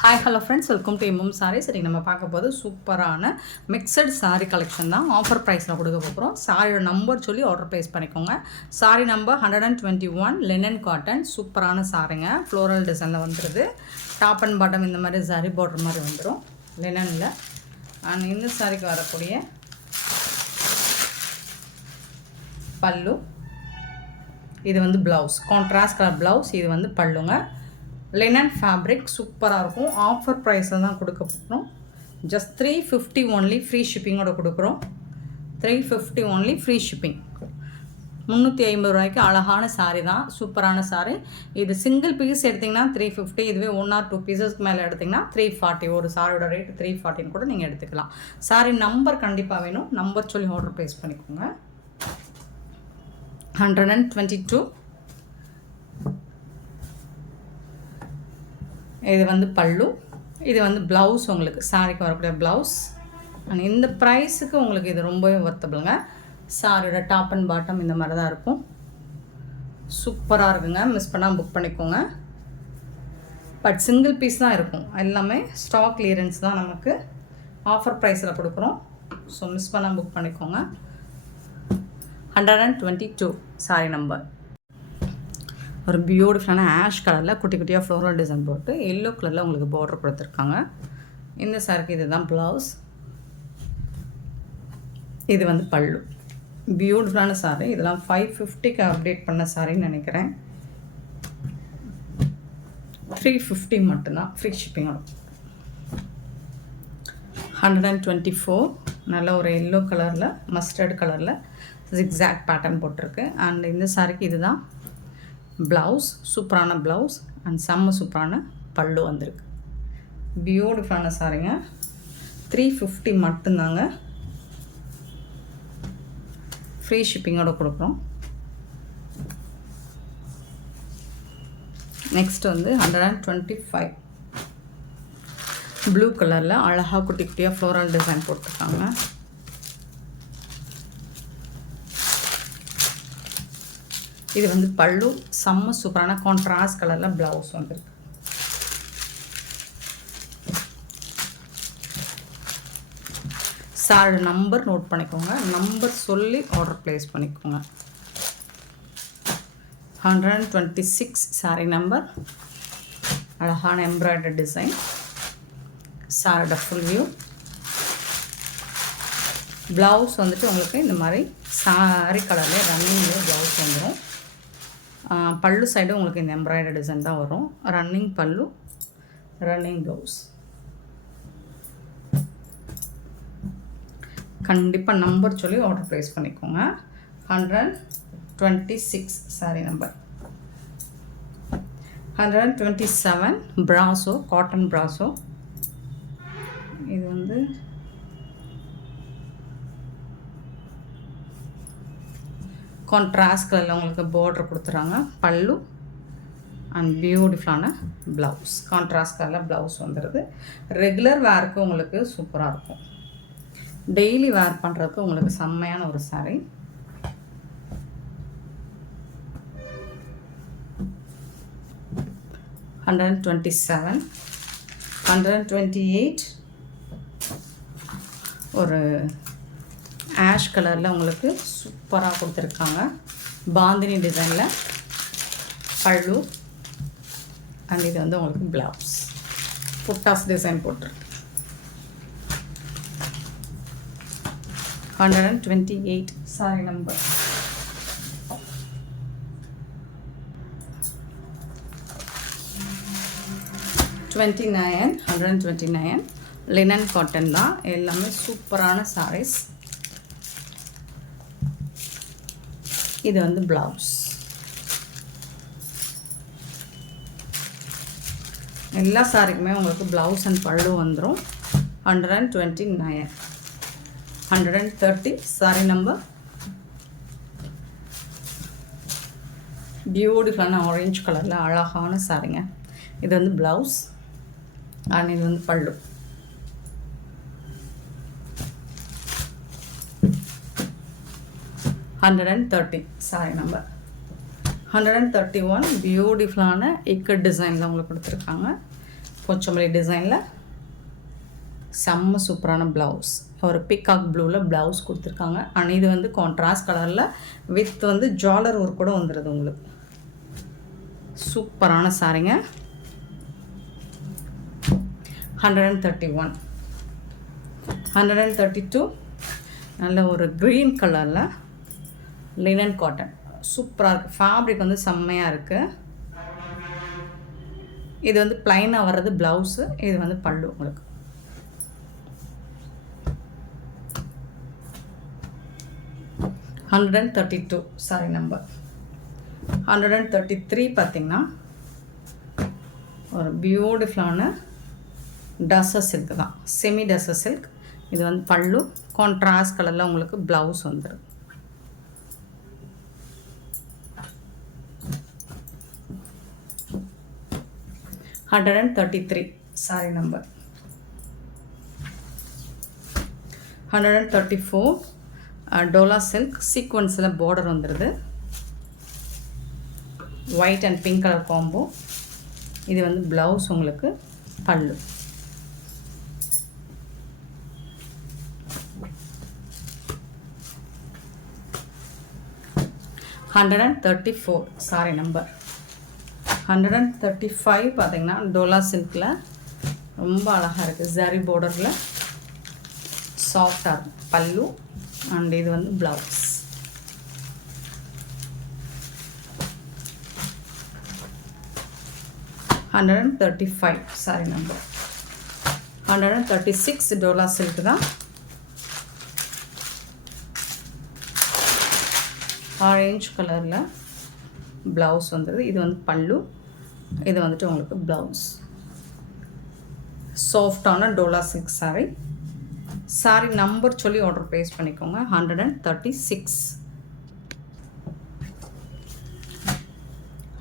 Hi hello friends, welcome to MM saris. இன்றைக்கி நம்ம பார்க்க போது சூப்பரான மிக்சட் சாரீ கலெக்ஷன் தான். ஆஃபர் ப்ரைஸில் கொடுக்க போகிறோம். சாரியோட நம்பர் சொல்லி ஆர்டர் ப்ளேஸ் பண்ணிக்கோங்க. Sari number 121 linen cotton. சூப்பரான சாரிங்க, ஃப்ளோரல் டிசைனில் வந்துடுது. டாப் அண்ட் பாட்டம் இந்த மாதிரி சாரீ பார்டர் மாதிரி வந்துடும் லினனில். அண்ட் இந்த சாரிக்கு வரக்கூடிய பல்லு, இது வந்து ப்ளவுஸ், கான்ட்ராஸ்ட் கலர் ப்ளவுஸ். இது வந்து பல்லுங்க. லினன் ஃபேப்ரிக் சூப்பராக இருக்கும். ஆஃபர் ப்ரைஸில் தான் கொடுக்க போகிறோம். ஜஸ்ட் 350 ஒன்லி, ஃப்ரீ ஷிப்பிங்கோட கொடுக்குறோம். 350 ஒன்லி, ஃப்ரீ ஷிப்பிங். 350 ரூபாய்க்கு அழகான சாரீ தான், சூப்பரான சாரீ. இது சிங்கிள் பீஸ் எடுத்திங்கன்னா 350, இதுவே 1 or 2 பீசஸ்க்கு மேலே எடுத்திங்கன்னா 340. ஒரு சாரியோட ரேட் 340 கூட நீங்கள் எடுத்துக்கலாம். சாரீ நம்பர் கண்டிப்பாக வேணும், நம்பர் சொல்லி ஆர்டர் ப்ளேஸ் பண்ணிக்கோங்க. 122. இது வந்து பல்லு, இது வந்து ப்ளவுஸ். உங்களுக்கு சாரிக்கு வரக்கூடிய ப்ளவுஸ். அண்ட் இந்த ப்ரைஸுக்கு உங்களுக்கு இது ரொம்பவே ஒர்த்தபிளுங்க. சாரியோட டாப் அண்ட் பாட்டம் இந்த மாதிரி தான் இருக்கும். சூப்பராக இருக்குங்க, மிஸ் பண்ணால் புக் பண்ணிக்கோங்க. பட் சிங்கிள் பீஸ் தான் இருக்கும், எல்லாமே ஸ்டாக் கிளியரன்ஸ் தான், நமக்கு ஆஃபர் ப்ரைஸில் கொடுக்குறோம். ஸோ மிஸ் பண்ணால் புக் பண்ணிக்கோங்க. 122 சாரி நம்பர். ஒரு பியூட்டிஃபுல்லான ஆஷ் கலரில் குட்டி குட்டியாக ஃப்ளோரல் டிசைன் போட்டு எல்லோ கலரில் உங்களுக்கு பார்டர் கொடுத்துருக்காங்க. இந்த சாரிக்கு இது தான் ப்ளவுஸ். இது வந்து பல்லு. பியூட்டிஃபுல்லான சாரி. இதெல்லாம் 550க்கு அப்டேட் பண்ண சாரின்னு நினைக்கிறேன். 350 மட்டும்தான், ஃப்ரீ ஷிப்பிங்கோட. 124. நல்ல ஒரு எல்லோ கலரில் மஸ்டர்ட் கலரில் ஜிக்ஸாக் பேட்டர்ன் போட்டிருக்கு. அண்ட் இந்த சாரிக்கு இதுதான் ப்ளவுஸ். சூப்பரான ப்ளவுஸ் அண்ட் செம்ம சூப்பரான பல்லு வந்திருக்கு. பியூட்டிஃபுல்லான சாரிங்க. 350 மட்டும்தாங்க, ஃப்ரீ ஷிப்பிங்கோட கொடுக்குறோம். நெக்ஸ்ட் வந்து 125 ப்ளூ கலரில் அழகாக குட்டி குட்டியாக ஃப்ளோரல் டிசைன் போட்டிருக்காங்க. இது வந்து பல்லு, செம்ம சூப்பரான கான்ட்ராஸ்ட் கலரில் ப்ளவுஸ் வந்துருக்கு. சாரோட நம்பர் நோட் பண்ணிக்கோங்க, நம்பர் சொல்லி ஆர்டர் ப்ளேஸ் பண்ணிக்கோங்க. 126 சாரி நம்பர். அழகான எம்ப்ராய்டரி டிசைன். சாரோட ஃபுல் வியூ. ப்ளவுஸ் வந்துட்டு உங்களுக்கு இந்த மாதிரி சாரி கலரில் ரன்னிங்லேயே ப்ளவுஸ் வந்துடும். பல்லு சைடு உங்களுக்கு இந்த எம்ப்ராய்டரி டிசைன் தான் வரும். ரன்னிங் பல்லு, ரன்னிங் ப்ளவுஸ். கண்டிப்பாக நம்பர் சொல்லி ஆர்டர் ப்ளேஸ் பண்ணிக்கோங்க. 126 சாரி நம்பர். 127 ப்ராசோ, காட்டன் ப்ராசோ. இது வந்து கான்ட்ராஸ்ட் கலரில் உங்களுக்கு பார்டர் கொடுத்துறாங்க. பல்லு அண்ட் பியூட்டிஃபுல்லான ப்ளவுஸ். கான்ட்ராஸ்ட் கலரில் ப்ளவுஸ் வந்துடுது. ரெகுலர் வேருக்கு உங்களுக்கு சூப்பராக இருக்கும். டெய்லி வேர் பண்ணுறதுக்கு உங்களுக்கு செம்மையான ஒரு சாரீ. $127. 128 ஒரு ஆஷ் கலரில் உங்களுக்கு சூப்பராக கொடுத்துருக்காங்க. பாந்தினி டிசைனில் பல்லு அண்ட் இது வந்து உங்களுக்கு ப்ளவுஸ். புட்டாஸ் டிசைன் போட்டிருக்கு. 128 சாரி நம்பர். $29. 129 லினன் காட்டன் தான். எல்லாமே சூப்பரான சாரீஸ். இது வந்து ப்ளவுஸ். எல்லா சாரிக்குமே உங்களுக்கு ப்ளவுஸ் அண்ட் பல்லு வந்துடும். 129. 130 சாரி நம்பர். பியூட்டிஃபுல்லான ஆரஞ்சு கலரில் அழகான சாரிங்க. இது வந்து ப்ளவுஸ் அண்ட் இது வந்து பல்லு. 130 சாரி நம்பர். 131 பியூட்டிஃபுல்லான இக்கட் டிசைனில் உங்களுக்கு கொடுத்துருக்காங்க. போச்சம்பள்ளி டிசைனில் செம்ம சூப்பரான ப்ளவுஸ். ஒரு பிகாக் ப்ளூவில் ப்ளவுஸ் கொடுத்துருக்காங்க. அண்ட் இது வந்து கான்ட்ராஸ்ட் கலரில் வித் வந்து ஜாலர் ஒர்க் கூட வந்துடுது உங்களுக்கு. சூப்பரான சாரீங்க. 131, 132 நல்ல ஒரு க்ரீன் கலரில் லினன் காட்டன் சூப்பராக இருக்குது. ஃபேப்ரிக் வந்து செம்மையாக இருக்குது. இது வந்து ப்ளைனாக வர்றது ப்ளவுஸு. இது வந்து பல்லு உங்களுக்கு. $132 சாரி நம்பர். 133 பார்த்திங்கன்னா ஒரு பியூட்டிஃபுல்லான டஸ்ஸர் சில்க் தான், செமி டஸ்ஸர் சில்க். இது வந்து பல்லு. கான்ட்ராஸ்ட் கலரில் உங்களுக்கு ப்ளவுஸ் வந்துடும். $133 சாரி நம்பர். 134 டோலா சில்க் சீக்வன்ஸில் பார்டர் வந்துடுது. White and pink colour combo. இது வந்து ப்ளவுஸ் உங்களுக்கு. பல்லு. $134 சாரி நம்பர். 135 பார்த்திங்கன்னா டோலா சில்கில் ரொம்ப அழகாக இருக்குது. ஜரி பார்டரில் சாஃப்டாக இருக்கும் பல்லு. அண்ட் இது வந்து blouse. $135 sorry number. 136 Dola silk தான். ஆரஞ்சு கலரில் ப்ளவுஸ் வந்துடுது. இது வந்து பல்லு. இது வந்துட்டு உங்களுக்கு ப்ளவுஸ். சாஃப்டான Dola silk sorry. Sorry number சொல்லி ஆர்டர் ப்ளேஸ் பண்ணிக்கோங்க. 136.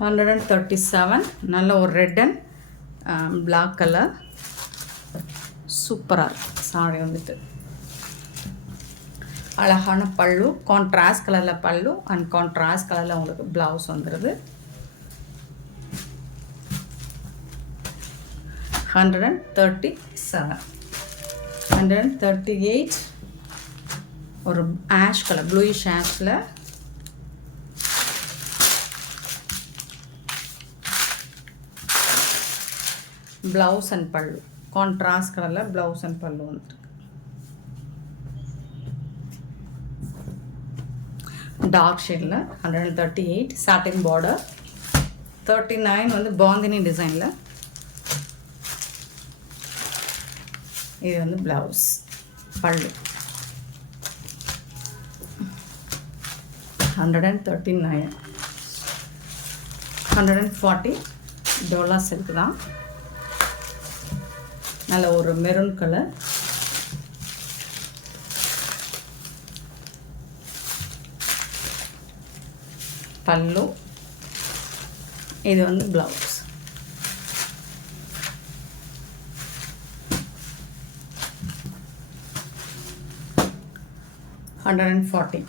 137 நல்ல ஒரு ரெட் அண்ட் பிளாக் கலர் சூப்பராக இருக்குது சாரி வந்துட்டு. அழகான பல்லு. கான்ட்ராஸ்ட் கலரில் பல்லு அண்ட் கான்ட்ராஸ்ட் கலரில் உங்களுக்கு ப்ளவுஸ் வந்துடுது. 137. 138 ஒரு ஆஷ் கலர், ப்ளூயிஷ் ஆஷில் ப்ளவுஸ் அண்ட் பல்லு. கான்ட்ராஸ்ட் கலரில் ப்ளவுஸ் அண்ட் பல்லு வந்துருக்கு. டார்க் ஷேடில் 138 சாட்டின் பார்டர். 39 வந்து பாந்தினி டிசைனில். இது வந்து ப்ளவுஸ். பல்லு. 139. 140 டோலா சில்க் தான். நல்ல ஒரு மெரூன் கலர். பல்லு. இது வந்து ப்ளவுஸ். $140.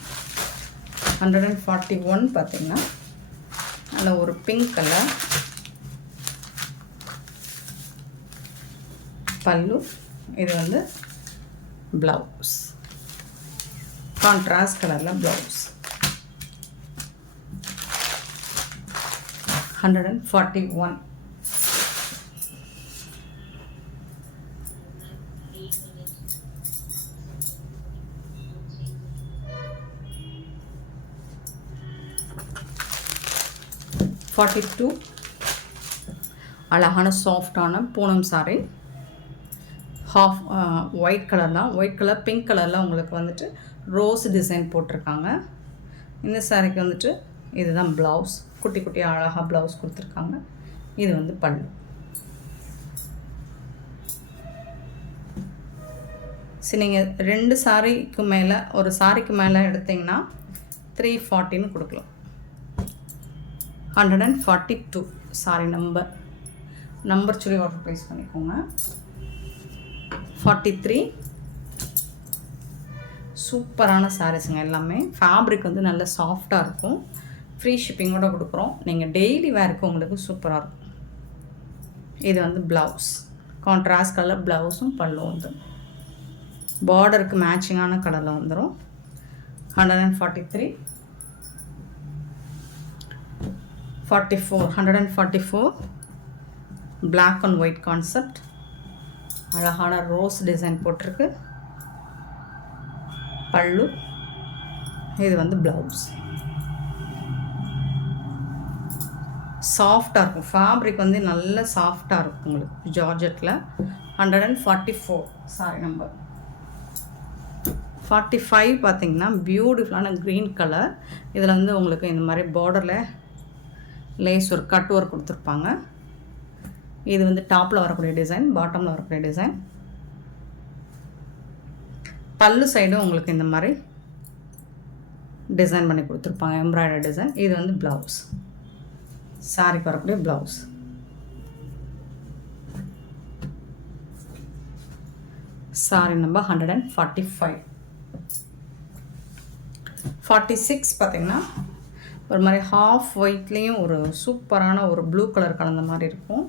141 பார்த்திங்கன்னா நல்ல ஒரு பிங்க் கலர். பல்லு. இது வந்து ப்ளவுஸ். கான்ட்ராஸ்ட் கலரில் ப்ளவுஸ். 141. $42 அழகான சாஃப்டான Poonam sorry. Half white colour தான். ஒயிட் கலர் பிங்க் கலரில் உங்களுக்கு வந்துட்டு ரோஸ் டிசைன் போட்டிருக்காங்க. இந்த சாரிக்கு வந்துட்டு இதுதான் ப்ளவுஸ். குட்டி குட்டி அழகாக ப்ளவுஸ் கொடுத்துருக்காங்க. இது வந்து பல்லு. சரி, நீங்கள் 2 சாரிக்கு மேலே ஒரு சாரிக்கு மேலே எடுத்திங்கன்னா 340ன்னு கொடுக்கலாம். 142 சாரி நம்பர் சொல்லி ஆர்டர் ப்ளேஸ் பண்ணிக்கோங்க. 43 சூப்பரான சாரீஸுங்க எல்லாமே. ஃபேப்ரிக் வந்து நல்ல சாஃப்டாக இருக்கும். ஃப்ரீ ஷிப்பிங்கோடு கொடுக்குறோம். நீங்கள் டெய்லி வேருக்கு உங்களுக்கு சூப்பராக இருக்கும். இது வந்து ப்ளவுஸ். கான்ட்ராஸ்ட் கலர் ப்ளவுஸும் பல்லும் வந்துடும். பார்டருக்கு மேட்சிங்கான கலரில் வந்துடும். 143 144 black and white கான்செப்ட். அழகான ரோஸ் டிசைன் போட்டிருக்கு. பல்லு. இது வந்து ப்ளவுஸ். சாஃப்டாக இருக்கும். ஃபேப்ரிக் வந்து நல்ல சாஃப்டாக இருக்கும் உங்களுக்கு ஜார்ஜெட்டில். 144 சாரி நம்பர் 45 பார்த்திங்கன்னா பியூட்டிஃபுல்லான க்ரீன் கலர். இதில் வந்து உங்களுக்கு இந்த மாதிரி பார்டரில் லேஸ் ஒரு கட் ஒர்க் கொடுத்துருப்பாங்க. இது வந்து டாப்பில் வரக்கூடிய டிசைன், பாட்டமில் வரக்கூடிய டிசைன். பல்லு சைடும் உங்களுக்கு இந்த மாதிரி டிசைன் பண்ணி கொடுத்துருப்பாங்க, எம்ப்ராய்டரி டிசைன். இது வந்து ப்ளவுஸ், சாரிக்கு வரக்கூடிய ப்ளவுஸ். Sorry number 145. 46 பார்த்திங்கன்னா ஒரு மாதிரி ஹாஃப் ஒயிட்லேயும் ஒரு சூப்பரான ஒரு ப்ளூ கலர் கலந்த மாதிரி இருக்கும்.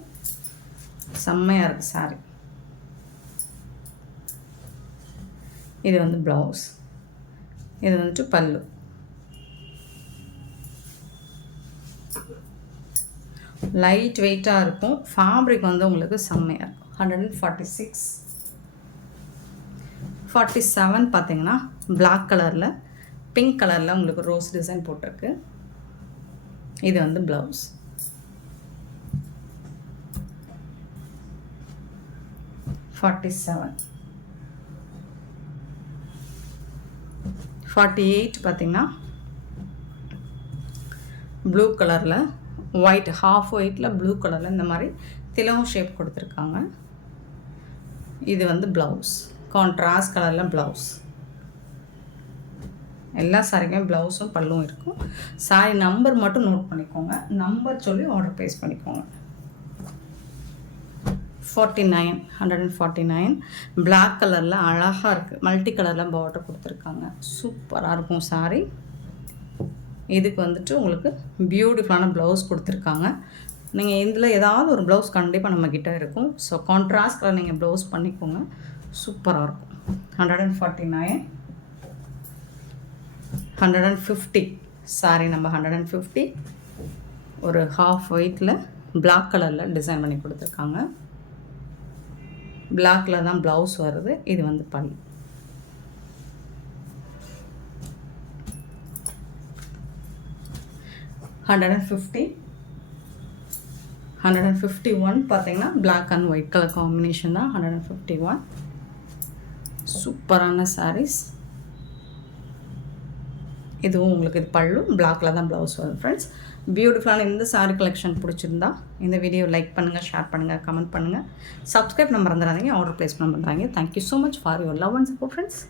செம்மையாக இருக்குது சாரி. இது வந்து ப்ளவுஸ். இது வந்துட்டு பல்லு. லைட் வெயிட்டாக இருக்கும். ஃபேப்ரிக் வந்து உங்களுக்கு செம்மையாக இருக்கும். 146. 47 பார்த்திங்கன்னா பிளாக் கலரில் பிங்க் கலரில் உங்களுக்கு ரோஸ் டிசைன் போட்டிருக்கு. இது வந்து ப்ளவுஸ். (47) 48 பார்த்திங்கன்னா ப்ளூ கலரில் ஒயிட், ஹாஃப் ஒயிட்டில் ப்ளூ கலரில் இந்த மாதிரி திலகம் ஷேப் கொடுத்துருக்காங்க. இது வந்து ப்ளவுஸ், கான்ட்ராஸ்ட் கலரில் ப்ளவுஸ். எல்லா சாரிக்குமே ப்ளவுஸும் பல்லும் இருக்கும். சாரி நம்பர் மட்டும் நோட் பண்ணிக்கோங்க, நம்பர் சொல்லி ஆர்டர் ப்ளேஸ் பண்ணிக்கோங்க. 49 149 பிளாக் கலரில் அழகாக இருக்குது. மல்டி கலரில் பார்டர் கொடுத்துருக்காங்க. சூப்பராக இருக்கும் சாரி. இதுக்கு வந்துட்டு உங்களுக்கு பியூட்டிஃபுல்லான ப்ளவுஸ் கொடுத்துருக்காங்க. நீங்கள் இதில் ஏதாவது ஒரு ப்ளவுஸ் கண்டிப்பாக நம்மக்கிட்ட இருக்கும். ஸோ கான்ட்ராஸ்ட் கலர் நீங்கள் ப்ளவுஸ் பண்ணிக்கோங்க, சூப்பராக இருக்கும். 149. 150 சாரி நம்பர் 150. ஒரு ஹாஃப் ஒயிட்டில் பிளாக் கலரில் டிசைன் பண்ணி கொடுத்துருக்காங்க. பிளாக்கில் தான் ப்ளவுஸ் வருது. இது வந்து பல்லு. (150) 151 பார்த்தீங்கன்னா black and white colour combination தான். 151 சூப்பரான சாரீஸ். இதுவும் உங்களுக்கு இது பல்லு, பிளாக்கில் தான் ப்ளவுஸ் வரும். ஃப்ரெண்ட்ஸ், பியூட்டிஃபுல்லான இந்த சாரீ கலெக்ஷன் பிடிச்சிருந்தா இந்த வீடியோ லைக் பண்ணுங்கள், ஷேர் பண்ணுங்கள், கமெண்ட் பண்ணுங்கள், சப்ஸ்கிரைப் பண்ண மறந்துடாதீங்க, ஆர்டர் ப்ளேஸ் பண்ண மறந்துடாதீங்க. Thank you so much for your love and support friends.